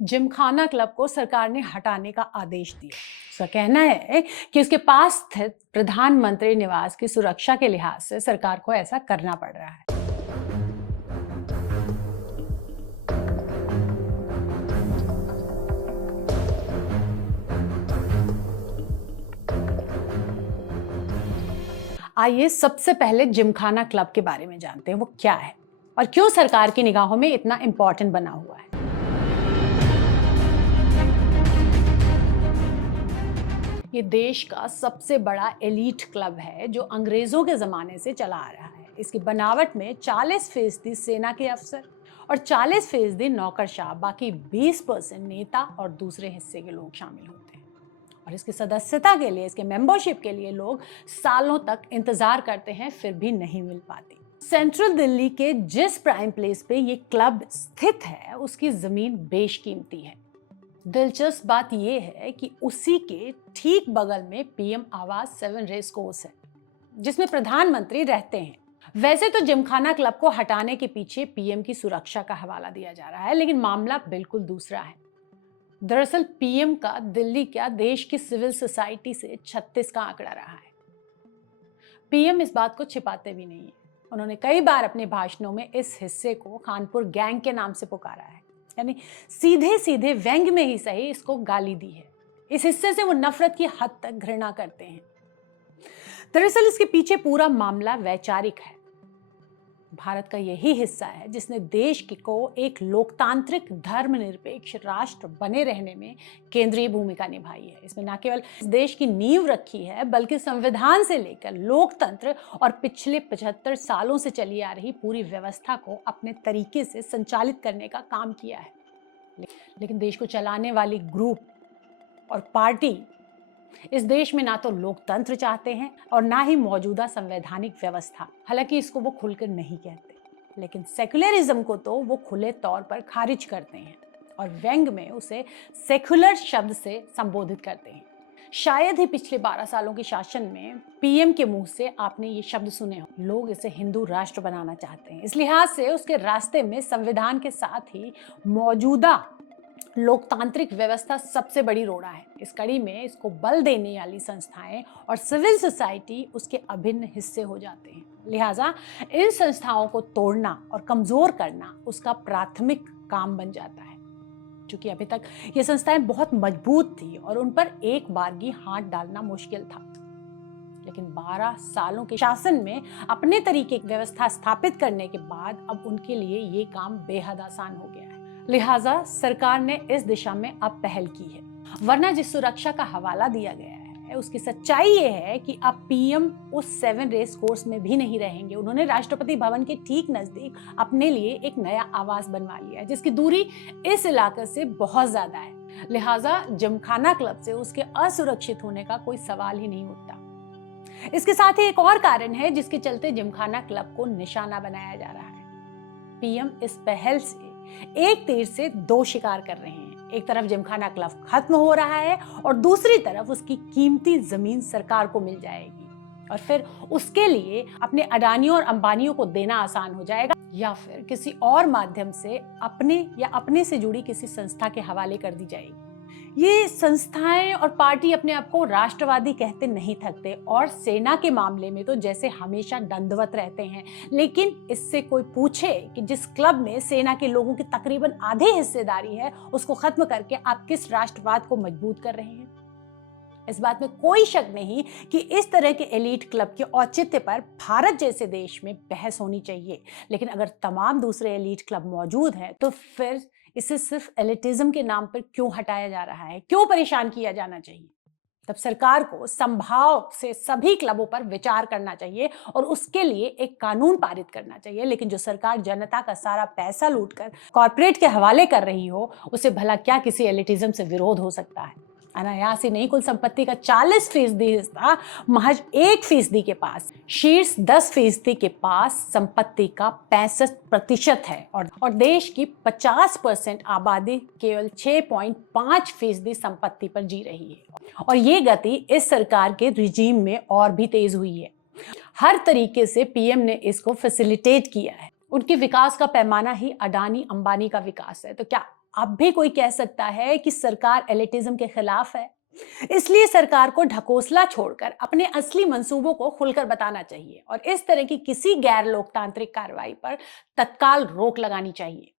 Gymkhana club को सरकार ने हटाने का आदेश दिया। उसका कहना है कि उसके पास स्थित प्रधानमंत्री निवास की सुरक्षा के लिहाज से सरकार को ऐसा करना पड़ रहा है। आइए सबसे पहले जिमखाना क्लब के बारे में जानते हैं, वो क्या है और क्यों सरकार की निगाहों में इतना इंपॉर्टेंट बना हुआ है। ये देश का सबसे बड़ा एलीट क्लब है जो अंग्रेजों के जमाने से चला आ रहा है। इसकी बनावट में 40% सेना के अफसर और 40% नौकरशाह, बाकी 20% नेता और दूसरे हिस्से के लोग शामिल होते हैं। और इसकी सदस्यता के लिए, इसके मेंबरशिप के लिए लोग सालों तक इंतजार करते हैं, फिर भी नहीं मिल पाती। सेंट्रल दिल्ली के जिस प्राइम प्लेस पे ये क्लब स्थित है, उसकी जमीन बेशकीमती है। दिलचस्प बात यह है कि उसी के ठीक बगल में पीएम आवास 7 रेस कोर्स है, जिसमें प्रधानमंत्री रहते हैं। वैसे तो जिमखाना क्लब को हटाने के पीछे पीएम की सुरक्षा का हवाला दिया जा रहा है, लेकिन मामला बिल्कुल दूसरा है। दरअसल पीएम का दिल्ली क्या, देश की सिविल सोसाइटी से 36 का आंकड़ा रहा है। पीएम इस बात को छिपाते भी नहीं है। उन्होंने कई बार अपने भाषणों में इस हिस्से को कानपुर गैंग के नाम से पुकारा है, यानी सीधे सीधे व्यंग में ही सही इसको गाली दी है। इस हिस्से से वो नफरत की हद तक घृणा करते हैं। दरअसल इसके पीछे पूरा मामला वैचारिक है। भारत का यही हिस्सा है जिसने देश को एक लोकतांत्रिक धर्मनिरपेक्ष राष्ट्र बने रहने में केंद्रीय भूमिका निभाई है। इसमें न केवल इस देश की नींव रखी है, बल्कि संविधान से लेकर लोकतंत्र और पिछले 75 सालों से चली आ रही पूरी व्यवस्था को अपने तरीके से संचालित करने का काम किया है। लेकिन देश को चलाने वाली ग्रुप और पार्टी इस देश में ना तो लोकतंत्र चाहते हैं और ना ही मौजूदा संवैधानिक व्यवस्था। हालांकि इसको वो खुलकर नहीं कहते, लेकिन सेक्युलरिज्म को तो वो खुले तौर पर खारिज करते हैं और व्यंग में उसे सेक्युलर शब्द से संबोधित करते हैं। शायद ही पिछले 12 सालों के शासन में पीएम के मुंह से आपने ये शब्द सुने हो। लोग इसे हिंदू राष्ट्र बनाना चाहते हैं। इस लिहाज से उसके रास्ते में संविधान के साथ ही मौजूदा लोकतांत्रिक व्यवस्था सबसे बड़ी रोड़ा है। इस कड़ी में इसको बल देने वाली संस्थाएं और सिविल सोसाइटी उसके अभिन्न हिस्से हो जाते हैं। लिहाजा इन संस्थाओं को तोड़ना और कमजोर करना उसका प्राथमिक काम बन जाता है। क्योंकि अभी तक ये संस्थाएं बहुत मजबूत थी और उन पर एक बारगी हाथ डालना मुश्किल था, लेकिन 12 सालों के शासन में अपने तरीके की व्यवस्था स्थापित करने के बाद अब उनके लिए ये काम बेहद आसान हो गया है। लिहाजा सरकार ने इस दिशा में अब पहल की है। वरना जिस सुरक्षा का हवाला दिया गया है, उसकी सच्चाई ये है कि अब पीएम उस 7 रेस कोर्स में भी नहीं रहेंगे। उन्होंने राष्ट्रपति भवन के ठीक नजदीक अपने लिए एक नया आवास बनवा लिया है, जिसकी दूरी इस इलाके से बहुत ज्यादा है। लिहाजा जिमखाना क्लब से उसके असुरक्षित होने का कोई सवाल ही नहीं उठता। इसके साथ ही एक और कारण है जिसके चलते जिमखाना क्लब को निशाना बनाया जा रहा है। पीएम इस पहल से एक तीर से 2 शिकार कर रहे हैं। एक तरफ जिमखाना क्लब खत्म हो रहा है और दूसरी तरफ उसकी कीमती जमीन सरकार को मिल जाएगी और फिर उसके लिए अपने अडानियों और अंबानियों को देना आसान हो जाएगा, या फिर किसी और माध्यम से अपने या अपने से जुड़ी किसी संस्था के हवाले कर दी जाएगी। ये संस्थाएं और पार्टी अपने आप को राष्ट्रवादी कहते नहीं थकते और सेना के मामले में तो जैसे हमेशा दंडवत रहते हैं। लेकिन इससे कोई पूछे कि जिस क्लब में सेना के लोगों की तकरीबन आधी हिस्सेदारी है, उसको खत्म करके आप किस राष्ट्रवाद को मजबूत कर रहे हैं? इस बात में कोई शक नहीं कि इस तरह के एलीट क्लब के औचित्य पर भारत जैसे देश में बहस होनी चाहिए। लेकिन अगर तमाम दूसरे एलीट क्लब मौजूद हैं, तो फिर इसे सिर्फ एलिटिज्म के नाम पर क्यों हटाया जा रहा है? क्यों परेशान किया जाना चाहिए? तब सरकार को संभाव से सभी क्लबों पर विचार करना चाहिए और उसके लिए एक कानून पारित करना चाहिए। लेकिन जो सरकार जनता का सारा पैसा लूटकर कॉर्पोरेट के हवाले कर रही हो, उसे भला क्या किसी एलिटिज्म से विरोध हो सकता है? अनायास ही नहीं, कुल संपत्ति का 40% हिस्सा महज 1% के पास, शीर्ष 10% के पास संपत्ति का 65% है और देश की 50% आबादी केवल 6.5% संपत्ति पर जी रही है। और ये गति इस सरकार के रिजीम में और भी तेज हुई है। हर तरीके से पीएम ने इसको फैसिलिटेट किया है। उनके विकास का पैमाना ही अडानी अंबानी का विकास है। तो क्या अब भी कोई कह सकता है कि सरकार एलिटिज्म के खिलाफ है। इसलिए सरकार को ढकोसला छोड़कर अपने असली मंसूबों को खुलकर बताना चाहिए और इस तरह की किसी गैर लोकतांत्रिक कार्रवाई पर तत्काल रोक लगानी चाहिए।